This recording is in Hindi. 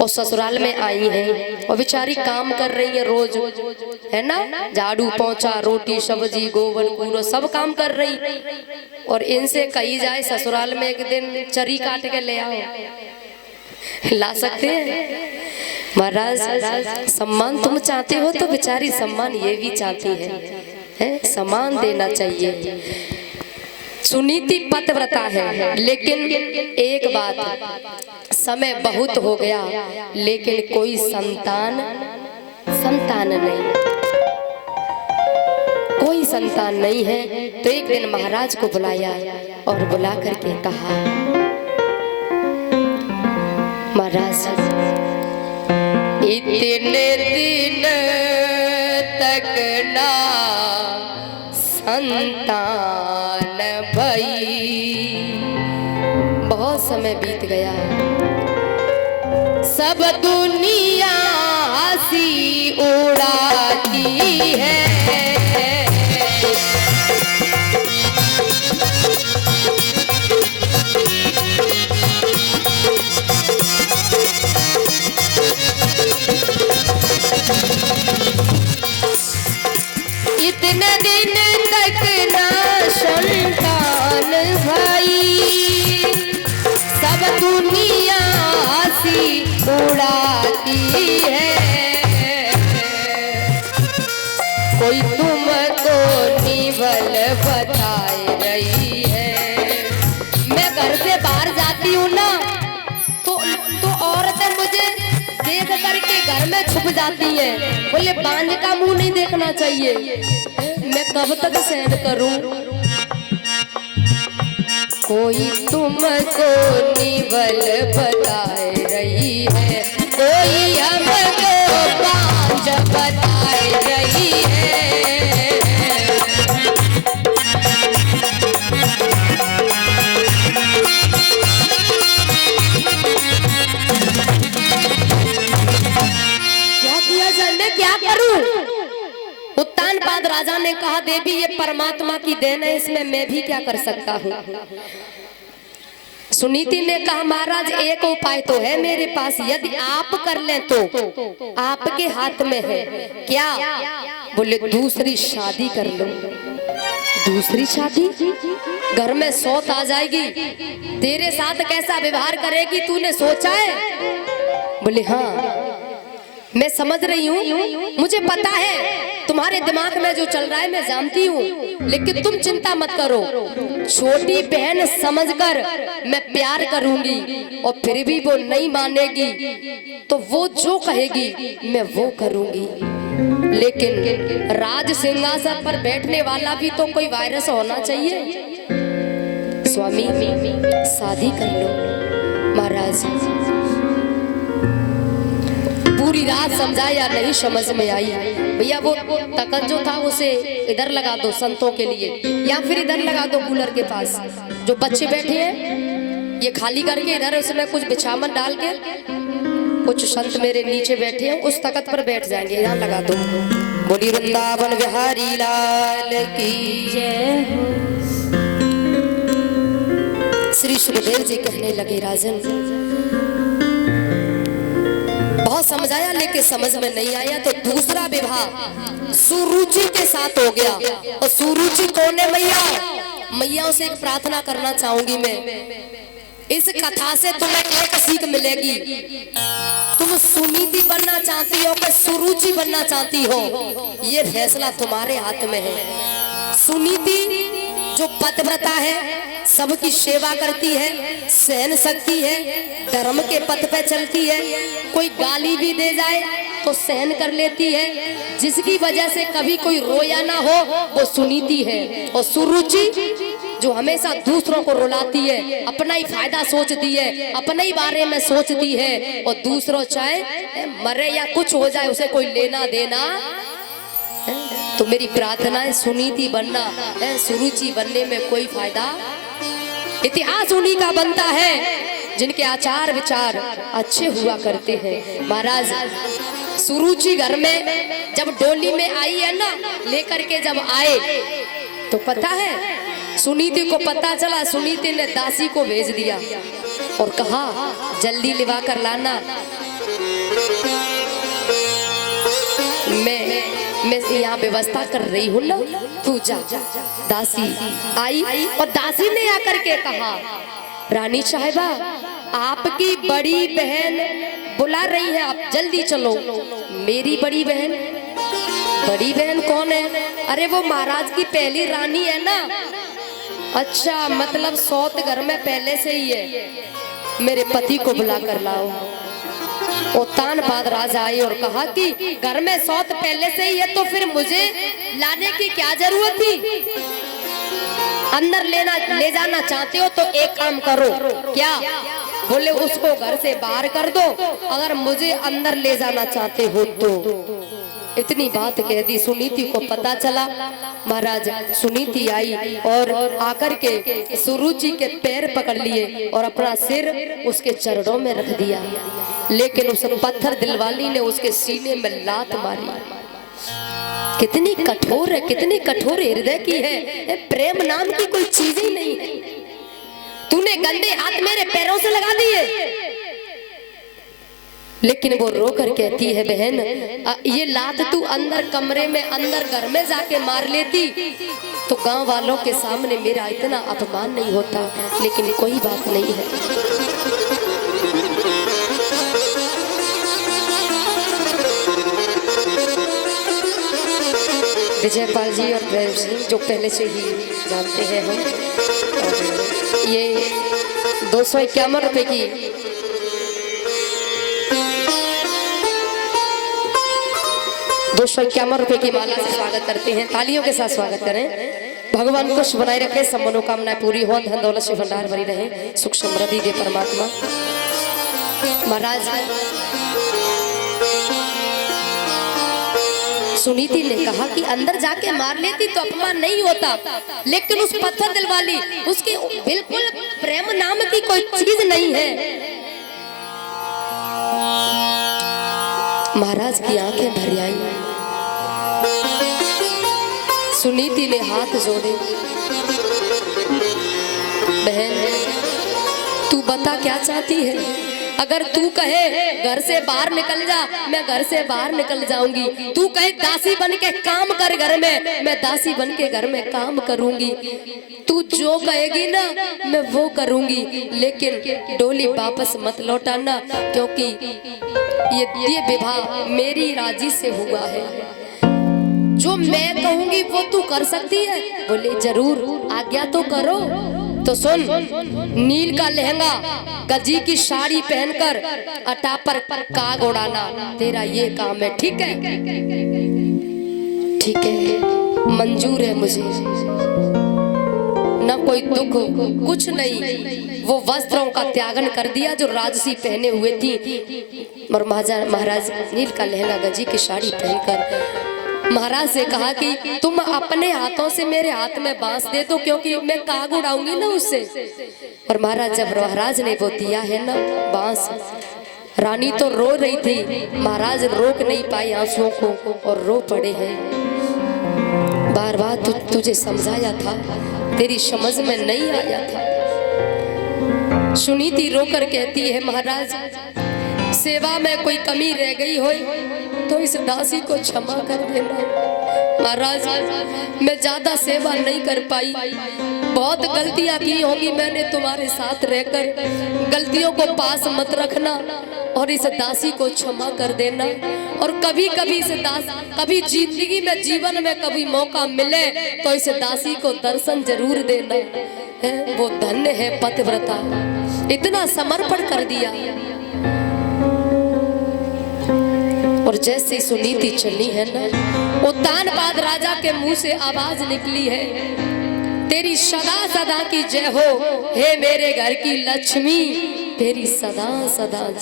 और ससुराल में आई हैं और बेचारी काम कर रही है रोज, है ना, झाड़ू पोंछा रोटी सब्जी गोबर कूड़ो सब काम कर रही। और इनसे कही जाए ससुराल में एक दिन चरी काट के ले आओ, ला सकते हैं? महाराज सम्मान तुम चाहते हो तो बेचारी सम्मान ये भी चाहती है, सम्मान देना चाहिए। सुनीति पतिव्रता है, लेकिन एक बात, समय बहुत हो गया लेकिन कोई संतान नहीं, कोई संतान नहीं है। तो एक दिन महाराज को बुलाया और बुला करके कहा, महाराज इतने दिन तक ना संतान भई, बहुत समय बीत गया, सब दुनिया हंसी उड़ाती है। इतने दिन तक ना संतान भाई, सब दुनिया हंसी उड़ाती है। कोई तुमको निवल बताए रही है। मैं घर से बाहर जाती हूँ ना तो औरतें मुझे देख करके घर में छुप जाती है, बोले बांझ का मुंह नहीं देखना चाहिए। मैं कब तक सहन करूं? कोई तुमको निवल बताए रही है, कोई हमको बांझ बताए रही है। क्या करूं? उत्तानपाद राजा ने कहा, देवी ये परमात्मा की देन है, इसमें मैं भी क्या कर सकता हूँ। सुनीति ने कहा, महाराज एक उपाय तो है मेरे पास, यदि आप कर लें तो आपके हाथ में है। क्या? बोले दूसरी शादी कर लो। दूसरी शादी? घर में सौत आ जाएगी, तेरे साथ कैसा व्यवहार करेगी तूने सोचा है? बोले हाँ मैं समझ रही हूँ, मुझे पता है तुम्हारे दिमाग में जो चल रहा है मैं जानती हूँ, लेकिन तुम चिंता मत करो, छोटी बहन समझकर मैं प्यार करूंगी और फिर भी वो नहीं मानेगी तो वो जो कहेगी मैं वो करूंगी। लेकिन राज सिंहासन पर बैठने वाला भी तो कोई वायरस होना चाहिए। स्वामी शादी कर लो। महाराज पूरी रात समझाया, नहीं समझ में आई। भैया वो तखत जो था उसे इधर लगा दो संतों के लिए, या फिर इधर लगा दो कूलर के पास। जो बच्चे बैठे हैं ये खाली करके इधर उसमें कुछ बिछावन डाल के, कुछ संत मेरे नीचे बैठे हैं उस तखत पर बैठ जाएंगे, यहाँ लगा दो। बोली वृंदावन बिहारी लाल की जय। श्री सुखदेव जी कहने लगे, राजन बहुत समझाया लेकिन समझ में नहीं आया, तो दूसरा विवाह सुरुचि के साथ हो गया। और सुरुचि कौन है? मैया। मैया से एक प्रार्थना करना चाहूंगी मैं, इस कथा से तुम्हें एक सीख मिलेगी। तुम सुनीति बनना चाहती हो कि सुरुचि बनना चाहती हो, ये फैसला तुम्हारे हाथ में है। सुनीति जो पतिव्रता है, सबकी सेवा करती है, सहन शक्ति है, धर्म के पथ पे चलती है, कोई गाली भी दे जाए तो सहन कर लेती है, जिसकी वजह से कभी कोई रोया ना हो वो सुनीति है। और सुरुचि जो हमेशा दूसरों को रुलाती है, अपना ही फायदा सोचती है, अपने ही बारे में सोचती है, और दूसरों चाहे मरे या कुछ हो जाए उसे कोई लेना देना। तो मेरी प्रार्थना है सुनीति बनना है, सुरुचि बनने में कोई फायदा। इतिहास उन्हीं का बनता है जिनके आचार विचार अच्छे हुआ करते हैं। महाराज सुरुचि घर में जब डोली में आई है ना, लेकर के जब आए तो पता है सुनीति को पता चला, सुनीति ने दासी को भेज दिया और कहा जल्दी लिवा कर लाना। मैं यहाँ व्यवस्था कर रही हूँ ना, तू जा। दासी आई और दासी ने आकर के कहा, रानी साहिबा आपकी बड़ी बहन बुला रही है, आप जल्दी चलो। मेरी बड़ी बहन? बड़ी बहन कौन है? अरे वो महाराज की पहली रानी है ना। अच्छा, मतलब सौत घर में पहले से ही है। मेरे पति को बुला कर लाओ। उत्तान बाद राजा आई और कहा कि घर में सौत पहले से ही है तो फिर मुझे लाने की क्या जरूरत थी? अंदर ले जाना चाहते हो तो एक काम करो। क्या? बोले उसको घर से बाहर कर दो, अगर मुझे अंदर ले जाना चाहते हो तो। इतनी बात कह दी। सुनीति को पता चला। महाराज सुनीति आई और आकर के सुरुचि के पैर पकड़ लिए और अपना सिर उसके चरणों में रख दिया। लेकिन उस पत्थर दिलवाली ने उसके सीने में लात मारी। कितनी कठोर है, कितनी कठोर हृदय की है। प्रेम नाम की कोई चीज ही नहीं है। तूने गंदे हाथ मेरे पैरों से लगा दिए। लेकिन वो रो कर कहती है, बहन ये लात तू अंदर कमरे में, अंदर घर में जाके मार लेती तो गांव वालों के सामने मेरा इतना अपमान नहीं होता। लेकिन कोई बात नहीं है। विजयपाल जी और प्रेम सिंह जो पहले से ही जानते हैं हम, और ये 251 रुपए की 251 रुपए की माला से स्वागत करते हैं। तालियों के साथ स्वागत करें। भगवान को शुभ बनाए रखे, सब मनोकामनाएं पूरी हो, धन दौलत से भंडार भरी रहे, सुख समृद्धि दे परमात्मा। महाराज सुनीति ने कहा कि अंदर जाके मार लेती तो अपमान नहीं होता, लेकिन उस पत्थर दिल वाली उसकी बिल्कुल प्रेम नाम की कोई चीज नहीं है। महाराज की आंखें भर आई। सुनीति ने हाथ जोड़े। बहन तू बता क्या चाहती है? अगर तू कहे घर से बाहर निकल जा, मैं घर से बाहर निकल जाऊंगी। तू कहे दासी बन के काम कर घर में, मैं दासी बन के घर में काम करूंगी। तू जो कहेगी ना मैं वो करूंगी, लेकिन डोली वापस मत लौटाना, क्योंकि ये विवाह मेरी राजी से हुआ है। जो मैं कहूंगी वो तू कर सकती है? बोले जरूर, आज्ञा तो करो। तो सुन, नील का लहंगा, गजी की साड़ी पहनकर अटा पर काग उड़ाना तेरा ये काम है, ठीक है? ठीक है, मंजूर है मुझे। न कोई दुख, कुछ नहीं। वो वस्त्रों का त्यागन कर दिया जो राजसी पहने हुए थी, और महाराज नील का लहंगा, गजी की साड़ी पहनकर महाराज से कहा कि तुम अपने हाथों से मेरे हाथ में बांस दे दो, क्योंकि मैं काग उड़ाऊंगी ना उससे। और महाराज जब महाराज ने वो दिया है ना बांस, रानी तो रो रही थी, महाराज रोक नहीं पाई आंसुओं को और रो पड़े हैं। बार बार तुझे समझाया था, तेरी समझ में नहीं आया था। सुनीति रोकर कहती है, महाराज सेवा में कोई कमी रह गई हो तो इस दासी को क्षमा कर देना। महाराज मैं ज्यादा सेवा नहीं कर पाई, बहुत गलतियां की होंगी मैंने तुम्हारे साथ रहकर। गलतियों को पास मत रखना और इस दासी को क्षमा कर देना। और कभी कभी इस कभी जिंदगी में, जीवन में कभी मौका मिले तो इस दासी को दर्शन जरूर देना है। वो धन्य है पतिव्रता, इतना समर्पण कर दिया। और जैसे सुनीति चली है ना, उत्तान बाद राजा के मुंह से आवाज निकली है, तेरी सदा सदा की जय हो, हे मेरे घर की लक्ष्मी, तेरी सदा सदा जय।